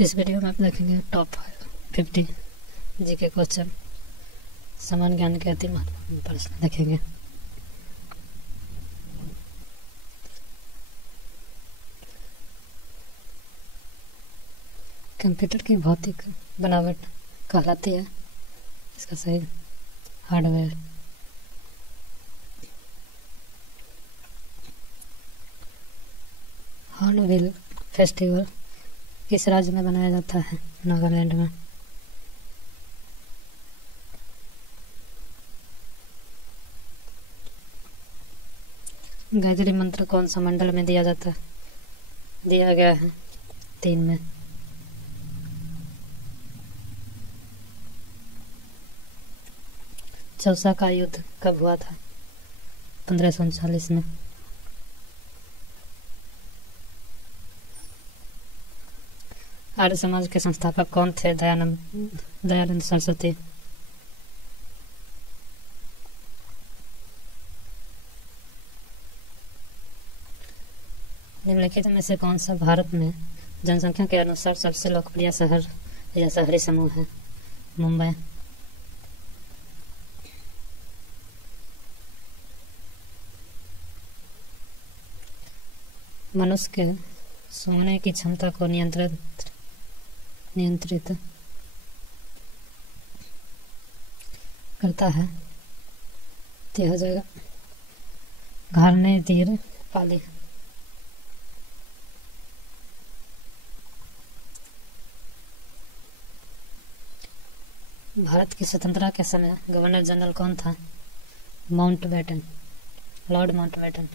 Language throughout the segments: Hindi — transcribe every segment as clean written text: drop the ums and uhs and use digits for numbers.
इस वीडियो में आप देखेंगे टॉप 50 जीके क्वेश्चन, सामान्य ज्ञान के अति महत्वपूर्ण प्रश्न देखेंगे। कंप्यूटर की भौतिक बनावट कहलाती है इसका सही हार्डवेयर। हॉर्नबिल फेस्टिवल किस राज्य में मनाया जाता है? नागालैंड में। गायत्री मंत्र कौन सा मंडल में दिया गया है? 3 में। चौसा का युद्ध कब हुआ था? 1539 में। आर्य समाज के संस्थापक कौन थे? दयानंद सरस्वती। निम्नलिखित में से कौन सा भारत में जनसंख्या के अनुसार सबसे लोकप्रिय शहर या शहरी समूह है? मुंबई। मनुष्य के सूंघने की क्षमता को नियंत्रित करता है यह जगह घारनेदीर पाली। भारत की स्वतंत्रता के समय गवर्नर जनरल कौन था? Mountbatten, Lord Mountbatten.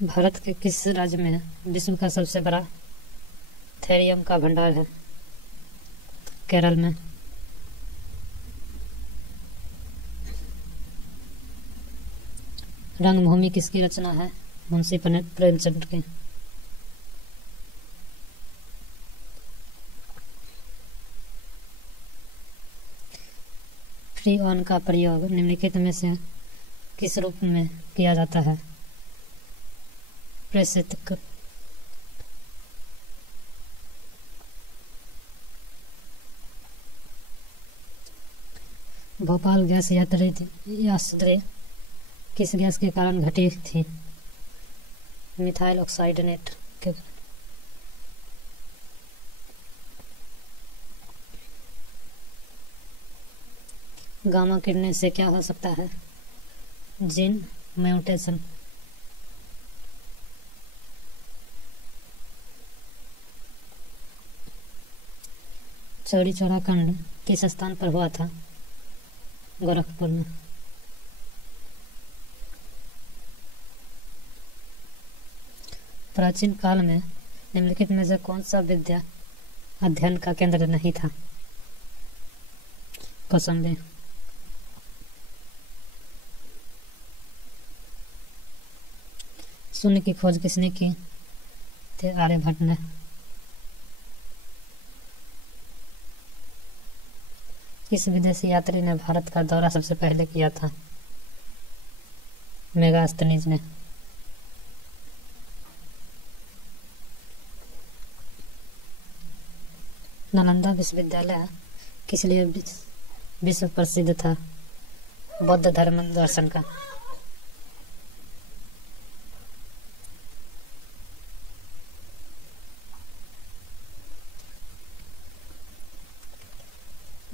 भारत के किस राज्य में विश्व का सबसे बड़ा थेरियम का भंडार है? केरल में। रंगभूमि किसकी रचना है? मुंशी प्रेमचंद की। फ्री ऑन का प्रयोग निम्नलिखित में से किस रूप में किया जाता है? प्रेषित। भोपाल गैस यात्री किस गैस के कारण घटी थी? मिथाइल ऑक्साइडनेट के। गामा किरणें से क्या हो सकता है? Gene mutation. चौरी चौरा कांड किस स्थान पर हुआ था? गोरखपुर में। प्राचीन काल में निम्नलिखित में से कौन सा विद्या अध्ययन का केंद्र नहीं था? कौशाम्बी। शून्य की खोज किसने की थी? आर्यभट्ट ने। किस विदेशी यात्री ने भारत का दौरा सबसे पहले किया था? मेगास्थनीज ने। नालंदा विश्वविद्यालय किस लिए विश्व प्रसिद्ध था? बौद्ध धर्म दर्शन का।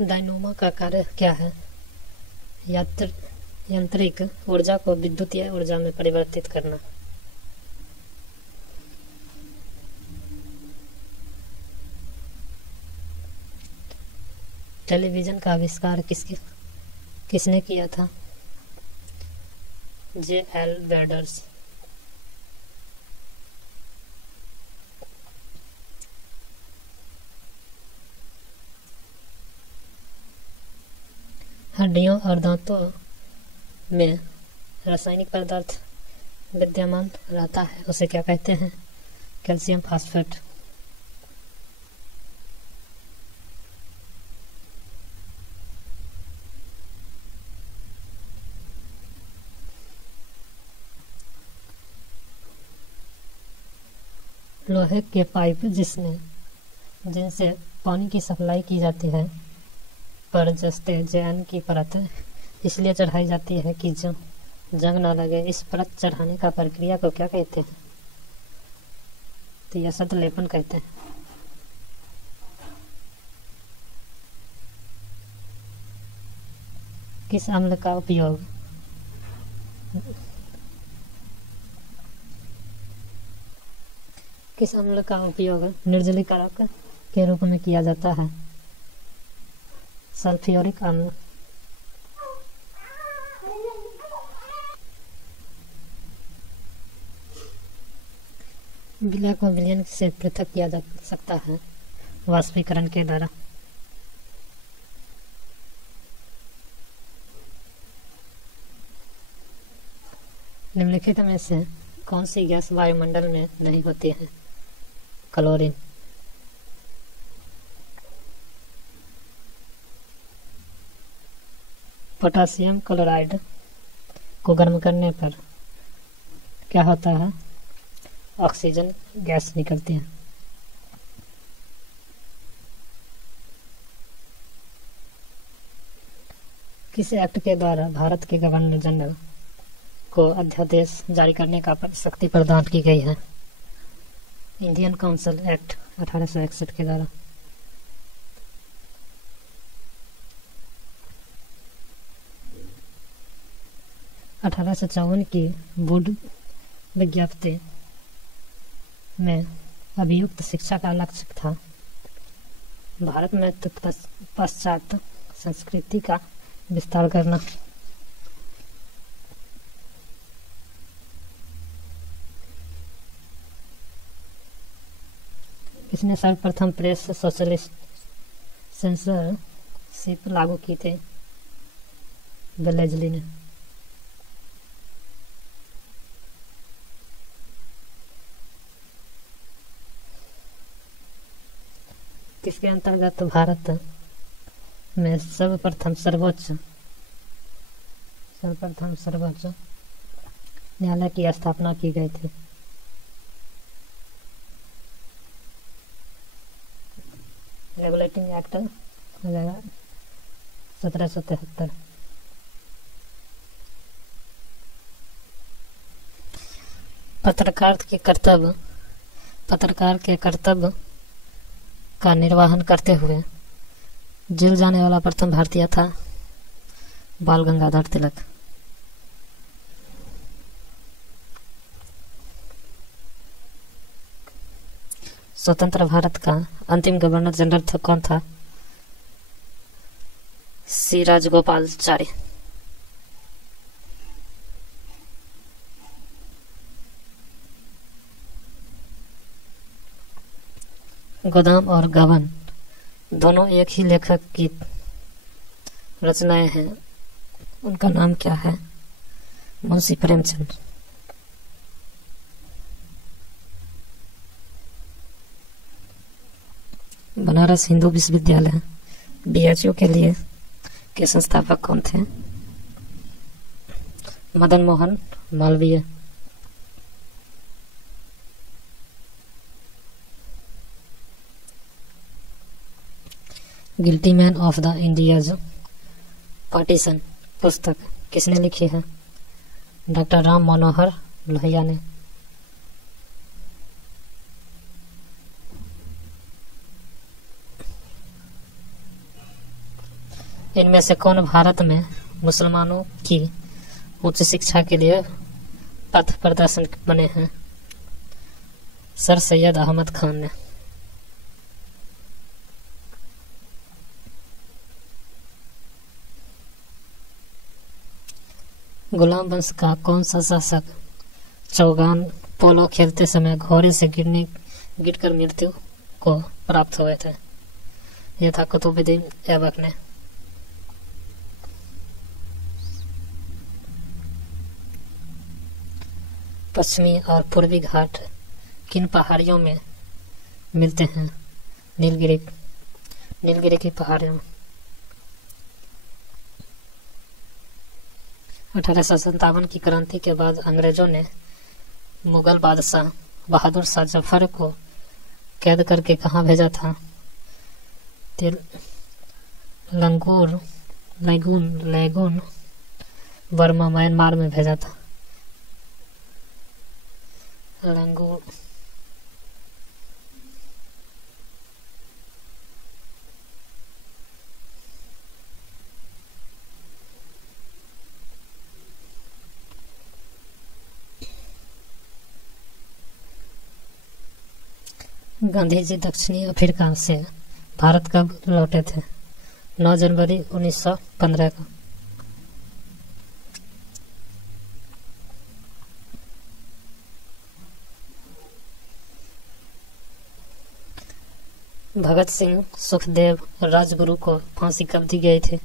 डायनोमा का कार्य क्या है? यांत्रिक ऊर्जा को विद्युतीय ऊर्जा में परिवर्तित करना। टेलीविजन का आविष्कार किसने किया था? J.L. बेडर्स। हड्डियों और दांतों में रासायनिक पदार्थ विद्यमान रहता है उसे क्या कहते हैं? Calcium phosphate. लोहे के पाइप जिनसे पानी की सप्लाई की जाती है पर जस्ते जैन की परत इसलिए चढ़ाई जाती है कि जंग न लगे। इस परत चढ़ाने का प्रक्रिया को क्या कहते हैं? तो यह सत लेपन कहते हैं। किस अम्ल का उपयोग निर्जलीकरक के रूप में किया जाता है? सल्फ्यूरिक अम्ल। विलय को विलयन से पृथक किया जा सकता है वाष्पीकरण के द्वारा। निम्नलिखित में से कौन सी गैस वायुमंडल में नहीं होती है? क्लोरीन। पोटासियम क्लोराइड को गर्म करने पर क्या होता है? ऑक्सीजन गैस निकलती है। किस एक्ट के द्वारा भारत के गवर्नर जनरल को अध्यादेश जारी करने का शक्ति प्रदान की गई है? इंडियन काउंसिल एक्ट 1861 के द्वारा। (1854) की बोर्ड विज्ञप्ति में अभियुक्त शिक्षा का लक्ष्य था भारत में पाश्चात्य संस्कृति का विस्तार करना। इसने सर्वप्रथम प्रेस सोशलिस्ट सेंसरशिप लागू की थी? वेलेज़ली ने। किसके अंतर्गत भारत में सर्वप्रथम सर्वोच्च न्यायालय की स्थापना की गई थी? Regulating act 1773। पत्रकार के कर्तव्य का निर्वहन करते हुए जेल जाने वाला प्रथम भारतीय था बाल गंगाधर तिलक। स्वतंत्र भारत का अंतिम गवर्नर जनरल कौन था? सी राजगोपालाचारी। गोदाम और गबन दोनों एक ही लेखक की रचनाएं हैं। उनका नाम क्या है? मुंशी प्रेमचंद। बनारस हिंदू विश्वविद्यालय BHU के लिए के संस्थापक कौन थे? Madan Mohan Malviya. Guilty man of the India's partition पुस्तक किसने लिखी है? डॉक्टर राम मनोहर लोहिया ने। इनमें से कौन भारत में मुसलमानों की उच्च शिक्षा के लिए पथ प्रदर्शक बने हैं? सर सैयद अहमद खान ने। गुलाम वंश का कौन सा शासक चौगान पोलो खेलते समय घोड़े से गिरकर मृत्यु को प्राप्त हुए थे? यह था कुतुबुद्दीन ऐबक ने। पश्चिमी और पूर्वी घाट किन पहाड़ियों में मिलते हैं? नीलगिरी की पहाड़ियों में। 1857 की क्रांति के बाद अंग्रेजों ने मुगल बादशाह बहादुर शाह जफर को कैद करके कहाँ भेजा था? लंगूर लैगून बर्मा म्यांमार में भेजा था। लंगूर गांधी जी दक्षिणी अफ्रीका से भारत कब लौटे थे? 9 जनवरी 1915 को। भगत सिंह सुखदेव राजगुरु को फांसी कब दी गई थी?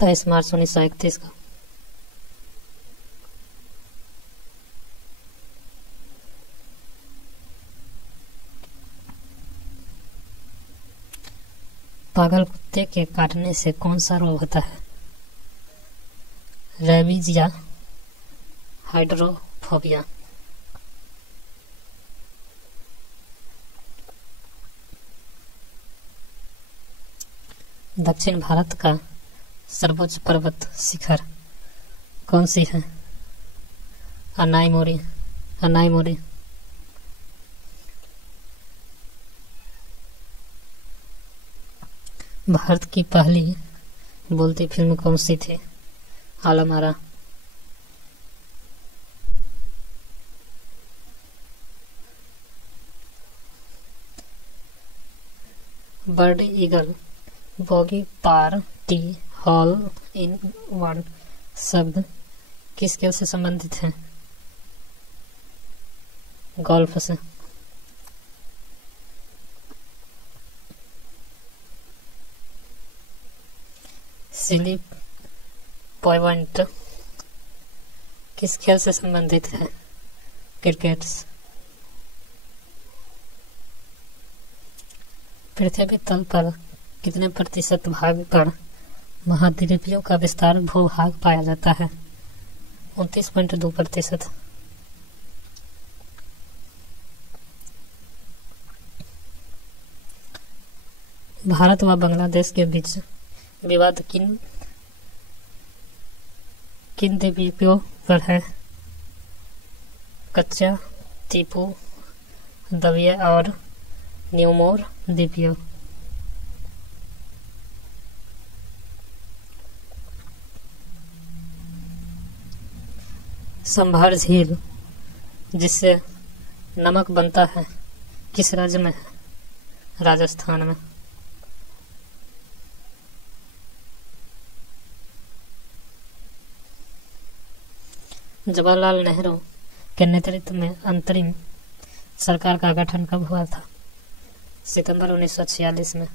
23 मार्च 1931 को। पागल कुत्ते के काटने से कौन सा रोग होता है? रेबीज या हाइड्रोफोबिया? दक्षिण भारत का सर्वोच्च पर्वत शिखर कौन सी है? अनाईमोरी। भारत की पहली बोलती फिल्म कौन सी थी? Alam Ara. Bird eagle, bogie, party, hall in one शब्द किस खेल से संबंधित हैं? गोल्फ से। सिली पॉइंट किस खेल से संबंधित है? क्रिकेट। पृथ्वी तल पर कितने प्रतिशत भाग पर महाद्वीपों का विस्तार भूभाग पाया जाता है? 29.2%। भारत व बांग्लादेश के बीच विवाद किन द्वीपों पर है? कच्चा, टीपू, दविया और न्यूमोर द्वीपों। संभार झील जिससे नमक बनता है किस राज्य में है? राजस्थान में। जवाहरलाल नेहरू के नेतृत्व में अंतरिम सरकार का गठन कब हुआ था? सितंबर 1946 में।